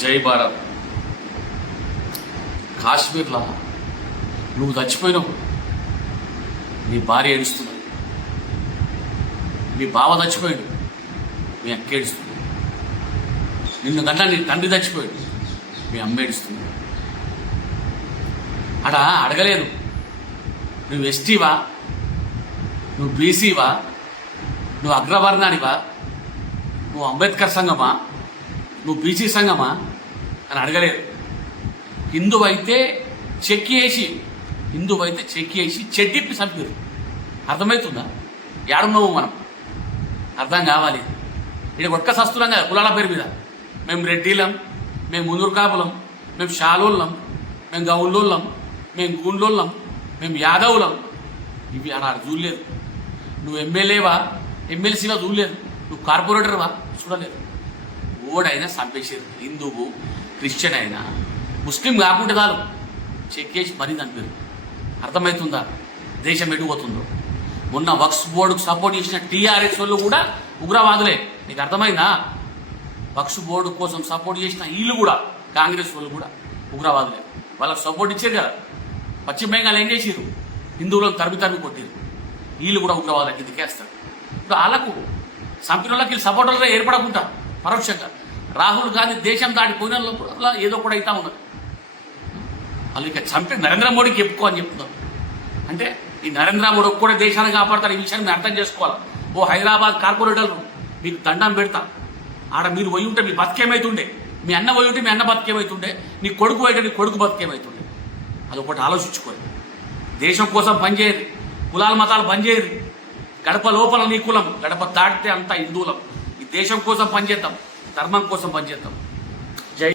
జై భారత్. కాశ్మీర్లో నువ్వు చచ్చిపోయినావు, నీ భార్య ఏడుస్తున్నది, నీ బావ చచ్చిపోయాడు, మీ అక్క ఏడుస్తుంది, నిన్ను కన్నా నీ తండ్రి చచ్చిపోయాడు, మీ అమ్మ ఏడుస్తుంది. అడ అడగలేదు నువ్వు ఎస్టీవా, నువ్వు బీసీవా, నువ్వు అగ్రవర్ణానివా, నువ్వు అంబేద్కర్ సంఘమా, నువ్వు బీసీ సంఘమా అని అడగలేదు. హిందువైతే చెక్కి వేసి చెడ్డిప్పి చంపారు. అర్థమవుతుందా? ఏడున్నాము మనం, అర్థం కావాలి. ఇది ఒక్క సస్తున్నాం కదా కులాల పేరు మీద. మేము రెడ్డిలం, మేము మునూరు కాపులం, మేము షాలోళ్ళం, మేము గౌళ్ళోళ్ళం, మేము గూండ్లోళ్ళం, మేము యాదవులం. ఇవి అలా చూడలేదు. నువ్వు ఎమ్మెల్యేవా, ఎమ్మెల్సీవా చూడలేదు, నువ్వు కార్పొరేటర్వా చూడలేదు. ఓడైనా చంపేసారు. హిందువు, క్రిస్టియన్ అయినా, ముస్లిం కాకుండా చాలు చెక్కేసి మరీ చంపారు. అర్థమవుతుందా దేశం ఎటుపోతుందో? మొన్న వక్ఫ్ బోర్డుకు సపోర్ట్ చేసిన టీఆర్ఎస్ వాళ్ళు కూడా ఉగ్రవాదులే. నీకు అర్థమైందా? వక్ఫ్ బోర్డు కోసం సపోర్ట్ చేసిన వీళ్ళు కూడా, కాంగ్రెస్ వాళ్ళు కూడా ఉగ్రవాదులే. వాళ్ళకి సపోర్ట్ ఇచ్చారు కదా. పశ్చిమ బెంగాల్ ఏం చేసారు? హిందువులను తరిమి కొట్టారు. వీళ్ళు కూడా ఉగ్రవాదులకి కిందికేస్తారు. ఇప్పుడు వాళ్ళకు చంపిన వాళ్ళకి వీళ్ళు సపోర్టర్లుగా ఏర్పడకుండా పరోక్షంగా రాహుల్ గాంధీ దేశం దాటిపోయిన లోపల ఏదో కూడా అవుతా ఉన్నది. వాళ్ళు ఇక చంపి నరేంద్ర మోడీకి చెప్పుకో అని చెప్తున్నారు. అంటే ఈ నరేంద్ర మోడీ ఒక్కడే దేశాన్ని కాపాడతారు. ఈ విషయాన్ని మీరు అర్థం చేసుకోవాలి. ఓ హైదరాబాద్ కార్పొరేటర్లు మీకు దండం పెడతా. ఆడ మీరు పోయి ఉంటే మీ బతికేమవుతుండే, మీ అన్న పోయి ఉంటే మీ అన్న బతికేమవుతుండే, నీ కొడుకు అయితే నీ కొడుకు బతికేమవుతుండే. అదొకటి ఆలోచించుకోరు. దేశం కోసం పనిచేయరు, కులాల మతాలు పనిచేయరు. గడప లోపల నీ కులం, గడప దాటితే అంతా హిందువులం. ఈ దేశం కోసం పనిచేద్దాం, ధర్మం కోసం పనిచేద్దాం.